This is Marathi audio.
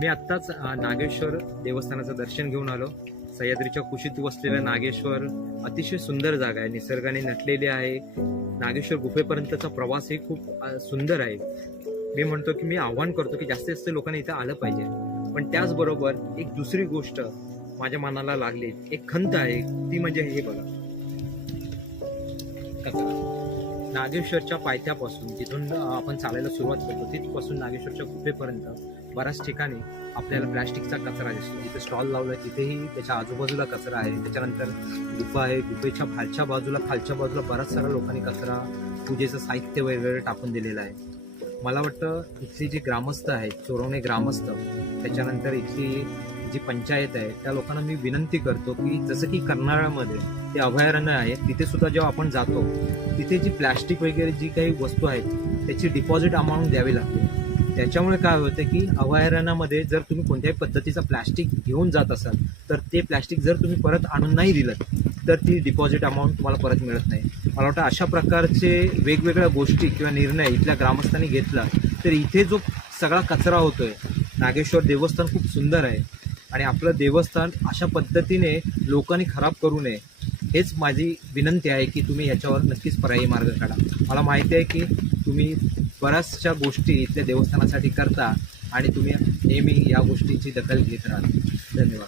मी आत्ताच नागेश्वर देवस्थानाचं दर्शन घेऊन आलो. सह्याद्रीच्या कुशीत वसलेलं नागेश्वर अतिशय सुंदर जागा आहे, निसर्गाने नटलेली आहे. नागेश्वर गुफेपर्यंतचा प्रवास हे खूप सुंदर आहे. मी म्हणतो की मी आव्हान करतो की जास्तीत जास्त लोकांनी इथं आलं पाहिजे. पण त्याचबरोबर एक दुसरी गोष्ट माझ्या मनाला लागली, एक खंत आहे, ती म्हणजे हे बघा, कचरा. नागेश्वरच्या पायथ्यापासून जिथून आपण चालायला सुरुवात करतो तिथपासून नागेश्वरच्या गुफेपर्यंत बऱ्याच ठिकाणी आपल्याला प्लॅस्टिकचा कचरा दिसतो. जिथे स्टॉल लावला तिथेही त्याच्या आजूबाजूला कचरा आहे. त्याच्यानंतर गुफा आहे, गुफेच्या खालच्या बाजूला बऱ्याच साऱ्या लोकांनी कचरा, पूजेचं साहित्य वगैरे टाकून दिलेलं आहे. मला वाटतं इथली जी ग्रामस्थ आहेत, चोरवणे ग्रामस्थ, त्याच्यानंतर इथली जी पंचायत आहे, त्या लोकांना मी विनंती करतो की जसं की कर्नाळामध्ये ते अभयारण्य आहे, तिथे सुद्धा जेव्हा आपण जातो तिथे जी प्लॅस्टिक वगैरे जी काही वस्तू आहेत त्याची डिपॉझिट अमाऊंट द्यावी लागते. त्याच्यामुळे काय होतं की अभयारण्यामध्ये जर तुम्ही कोणत्याही पद्धतीचा प्लॅस्टिक घेऊन जात असाल तर ते प्लॅस्टिक जर तुम्ही परत आणून नाही दिलं तर ती डिपॉझिट अमाऊंट तुम्हाला परत मिळत नाही. मला वाटतं अशा प्रकारचे वेगवेगळ्या गोष्टी किंवा निर्णय इथल्या ग्रामस्थांनी घेतला तर इथे जो सगळा कचरा होतोय, नागेश्वर देवस्थान खूप सुंदर आहे आणि आपलं देवस्थान अशा पद्धतीने लोकांनी खराब करू नये, हेच माझी विनंती आहे की तुम्ही याच्यावर नक्कीच पर्यायी मार्ग काढा. मला माहिती आहे की तुम्ही बऱ्याचशा गोष्टी इथल्या देवस्थानासाठी करता आणि तुम्ही नेहमी या गोष्टींची दखल घेत राहा. धन्यवाद.